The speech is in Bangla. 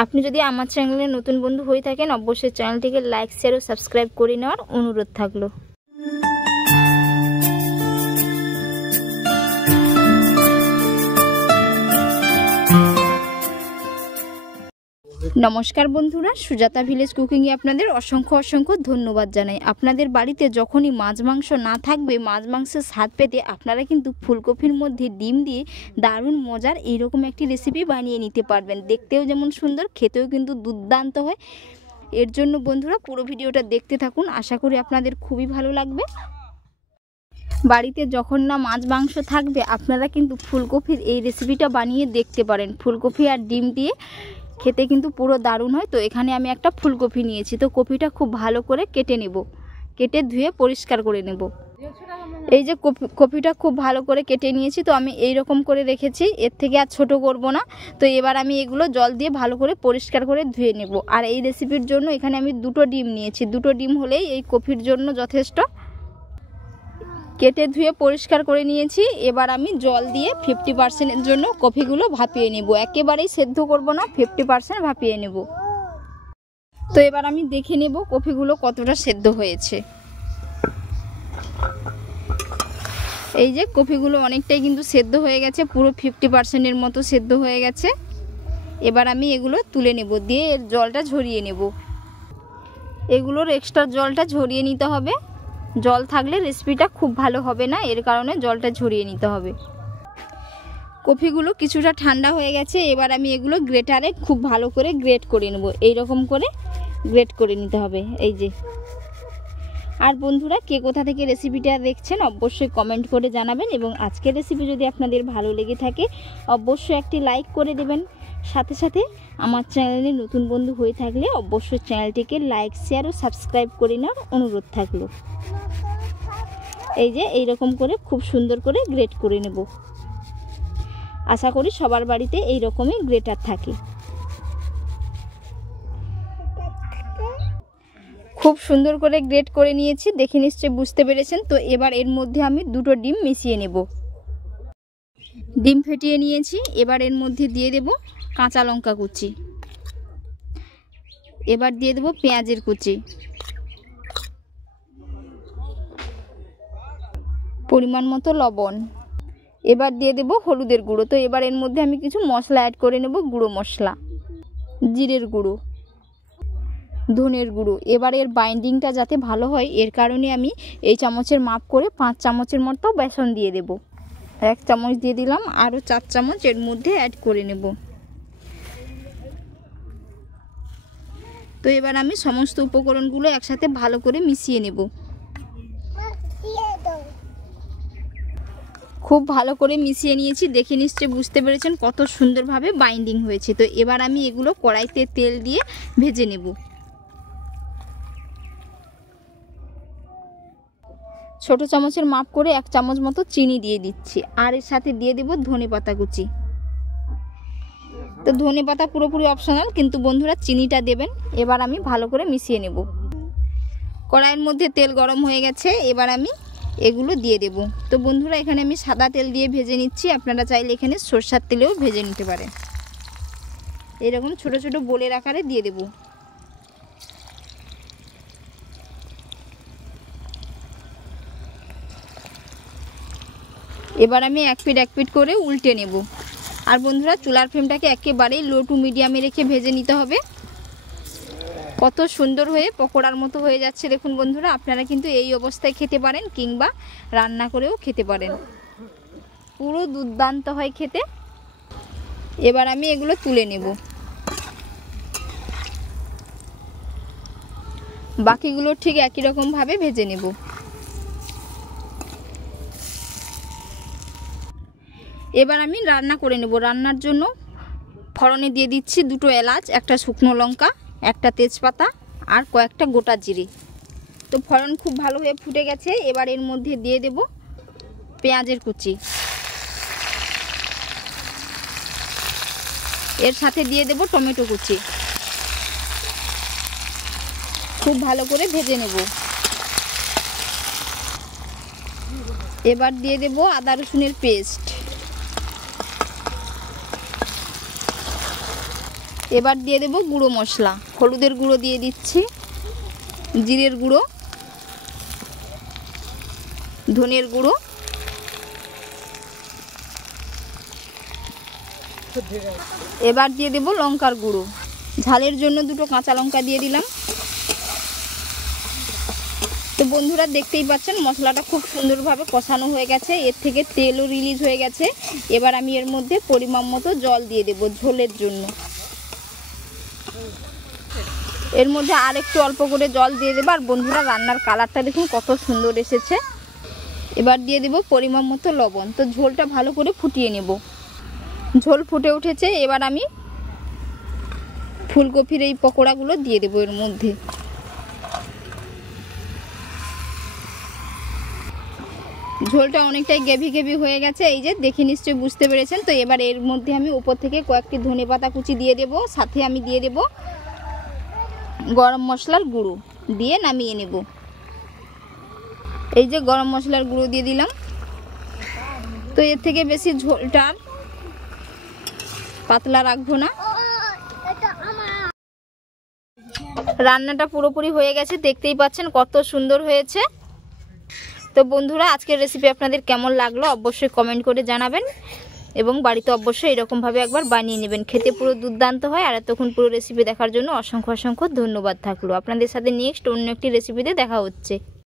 আপনি যদি আমার চ্যানেলে নতুন বন্ধু হয়ে থাকেন অবশ্যই চ্যানেলটিকে লাইক শেয়ার ও সাবস্ক্রাইব করে নেওয়ার অনুরোধ থাকলো। নমস্কার বন্ধুরা, সুজাতা ভিলেজ কুকিংয়ে আপনাদের অসংখ্য অসংখ্য ধন্যবাদ জানাই। আপনাদের বাড়িতে যখনই মাছ মাংস না থাকবে, মাছ মাংসের স্বাদ পেতে আপনারা কিন্তু ফুলকপির মধ্যে ডিম দিয়ে দারুণ মজার এইরকম একটি রেসিপি বানিয়ে নিতে পারবেন। দেখতেও যেমন সুন্দর, খেতেও কিন্তু দুর্দান্ত হয়। এর জন্য বন্ধুরা পুরো ভিডিওটা দেখতে থাকুন, আশা করি আপনাদের খুবই ভালো লাগবে। বাড়িতে যখন না মাছ মাংস থাকবে আপনারা কিন্তু ফুলকপির এই রেসিপিটা বানিয়ে দেখতে পারেন। ফুলকপি আর ডিম দিয়ে খেতে কিন্তু পুরো দারুণ হয়। তো এখানে আমি একটা ফুলকপি নিয়েছি, তো কপিটা খুব ভালো করে কেটে নেব, কেটে ধুয়ে পরিষ্কার করে নেব। এই যে কপিটা খুব ভালো করে কেটে নিয়েছি, তো আমি এই রকম করে রেখেছি, এর থেকে আর ছোট করব না। তো এবার আমি এগুলো জল দিয়ে ভালো করে পরিষ্কার করে ধুয়ে নেব। আর এই রেসিপির জন্য এখানে আমি 2টো ডিম নিয়েছি, 2টো ডিম হলেই এই কপির জন্য যথেষ্ট। কেটে ধুয়ে পরিষ্কার করে নিয়েছি। এবার আমি জল দিয়ে 50%-এর জন্য কপিগুলো ভাপিয়ে নেব। একেবারেই সেদ্ধ করব না, 50% ভাপিয়ে নেব। তো এবার আমি দেখে নেব কপিগুলো কতটা সেদ্ধ হয়েছে। এই যে কপিগুলো অনেকটাই কিন্তু সেদ্ধ হয়ে গেছে, পুরো 50%-এর মতো সেদ্ধ হয়ে গেছে। এবার আমি এগুলো তুলে নেব, দিয়ে এর জলটা ঝরিয়ে নেব। এগুলোর এক্সট্রা জলটা ঝরিয়ে নিতে হবে। জল থাকলে রেসিপিটা খুব ভালো হবে না, এর কারণে জলটা ঝরিয়ে নিতে হবে। কপিগুলো কিছুটা ঠান্ডা হয়ে গেছে। এবার আমি এগুলো গ্রেটারে খুব ভালো করে গ্রেট করে নেব। এই রকম করে গ্রেট করে নিতে হবে, এই যে। আর বন্ধুরা, কে কোথা থেকে রেসিপিটা দেখছেন অবশ্যই কমেন্ট করে জানাবেন। এবং আজকের রেসিপি যদি আপনাদের ভালো লেগে থাকে অবশ্যই একটি লাইক করে দেবেন। সাথে সাথে আমার চ্যানেলে নতুন বন্ধু হয়ে থাকলে অবশ্যই চ্যানেলটিকে লাইক শেয়ার ও সাবস্ক্রাইব করে নেওয়ার অনুরোধ থাকলো। এই যে এইরকম করে খুব সুন্দর করে গ্রেট করে নেব। আশা করি সবার বাড়িতে এই রকমই গ্রেটার থাকে। খুব সুন্দর করে গ্রেট করে নিয়েছি, দেখে নিশ্চয়ই বুঝতে পেরেছেন। তো এবার এর মধ্যে আমি 2টো ডিম মিশিয়ে নেব। ডিম ফেটিয়ে নিয়েছি, এবার এর মধ্যে দিয়ে দেব কাঁচা লঙ্কা কুচি। এবার দিয়ে দেব পেঁয়াজের কুচি, পরিমাণ মতো লবণ। এবার দিয়ে দেব হলুদের গুঁড়ো। তো এবার এর মধ্যে আমি কিছু মশলা অ্যাড করে নেব, গুঁড়ো মশলা, জিরের গুঁড়ো, ধনের গুঁড়ো। এবার এর বাইন্ডিংটা যাতে ভালো হয় এর কারণে আমি এই চামচের মাপ করে 5 চামচের মতো বেসন দিয়ে দেব। 1 চামচ দিয়ে দিলাম, আরও 4 চামচ এর মধ্যে অ্যাড করে নেব। তো এবার আমি সমস্ত উপকরণগুলো একসাথে ভালো করে মিশিয়ে নেব। খুব ভালো করে মিশিয়ে নিয়েছি, দেখে নিশ্চয়ই বুঝতে পেরেছেন কত সুন্দরভাবে বাইন্ডিং হয়েছে। তো এবার আমি এগুলো কড়াইতে তেল দিয়ে ভেজে নেব। ছোট চামচের মাপ করে 1 চামচ মতো চিনি দিয়ে দিচ্ছি, আর এর সাথে দিয়ে দেব ধনেপাতা কুচি। তো ধনেপাতা পুরোপুরি অপশনাল, কিন্তু বন্ধুরা চিনিটা দেবেন। এবার আমি ভালো করে মিশিয়ে নেব। কড়াইয়ের মধ্যে তেল গরম হয়ে গেছে, এবার আমি এগুলো দিয়ে দেব। তো বন্ধুরা, এখানে আমি সাদা তেল দিয়ে ভেজে নিচ্ছি, আপনারা চাইলে এখানে সরষের তেলেও ভেজে নিতে পারেন। এরকম ছোট ছোট বোলের আকারে দিয়ে দেব। এবার আমি এক পিঠ করে উল্টে নেব। আর বন্ধুরা, চুলার ফ্লেমটাকে একেবারেই লো টু মিডিয়ামে রেখে ভেজে নিতে হবে। কত সুন্দর হয়ে পকোড়ার মতো হয়ে যাচ্ছে দেখুন বন্ধুরা। আপনারা কিন্তু এই অবস্থায় খেতে পারেন, কিংবা রান্না করেও খেতে পারেন, পুরো দুর্দান্ত হয় খেতে। এবার আমি এগুলো তুলে নেব। বাকিগুলো ঠিক একই রকমভাবে ভেজে নেব। এবার আমি রান্না করে নেব। রান্নার জন্য ফোড়নে দিয়ে দিচ্ছি 2টো এলাচ, 1টা শুকনো লঙ্কা, 1টা তেজপাতা আর কয়েকটা গোটা জিরে। তো ফোড়ন খুব ভালো হয়ে ফুটে গেছে। এবার এর মধ্যে দিয়ে দেব পেঁয়াজের কুচি, এর সাথে দিয়ে দেব টমেটো কুচি। খুব ভালো করে ভেজে নেব। এবার দিয়ে দেব আদা রসুনের পেস্ট। এবার দিয়ে দেব গুঁড়ো মশলা, হলুদের গুঁড়ো দিয়ে দিচ্ছি, জিরের গুঁড়ো, ধনের গুঁড়ো, এবার দিয়ে দেব লঙ্কার গুঁড়ো, ঝালের জন্য 2টো কাঁচা লঙ্কা দিয়ে দিলাম। তো বন্ধুরা দেখতেই পাচ্ছেন মশলাটা খুব সুন্দরভাবে কষানো হয়ে গেছে, এর থেকে তেলও রিলিজ হয়ে গেছে। এবার আমি এর মধ্যে পরিমাণ মতো জল দিয়ে দেব ঝোলের জন্য। এর মধ্যে আর একটু অল্প করে জল দিয়ে দেবো। আর বন্ধুরা রান্নার কালারটা দেখুন কত সুন্দর এসেছে। এবার দিয়ে দেব পরিমাণ মতো লবণ। তো ঝোলটা ভালো করে ফুটিয়ে নেব। ঝোল ফুটে উঠেছে, এবার আমি ফুলকপির এই পকোড়াগুলো দিয়ে দেবো এর মধ্যে। ঝোলটা অনেকটাই গ্রেভি গ্রেভি হয়ে গেছে, এই যে দেখে নিশ্চয়ই বুঝতে পেরেছেন। তো এবার এর মধ্যে আমি উপর থেকে কয়েকটি ধনেপাতা কুচি দিয়ে দেব, সাথে আমি দিয়ে দেব গরম মশলার গুঁড়ো, দিয়ে নামিয়ে নেব। এই যে গরম মশলার গুঁড়ো দিয়ে দিলাম। তো এর থেকে বেশি ঝোলটা পাতলা রাখবো না। রান্নাটা পুরোপুরি হয়ে গেছে, দেখতেই পাচ্ছেন কত সুন্দর হয়েছে। তো বন্ধুরা আজকের রেসিপি আপনাদের কেমন লাগলো অবশ্যই কমেন্ট করে জানাবেন, এবং বাড়িতে অবশ্যই এরকমভাবে একবার বানিয়ে নেবেন, খেতে পুরো দুর্দান্ত হয়। আর এতক্ষণ পুরো রেসিপি দেখার জন্য অসংখ্য অসংখ্য ধন্যবাদ থাকলো। আপনাদের সাথে নেক্সট অন্য একটি রেসিপিতে দেখা হচ্ছে।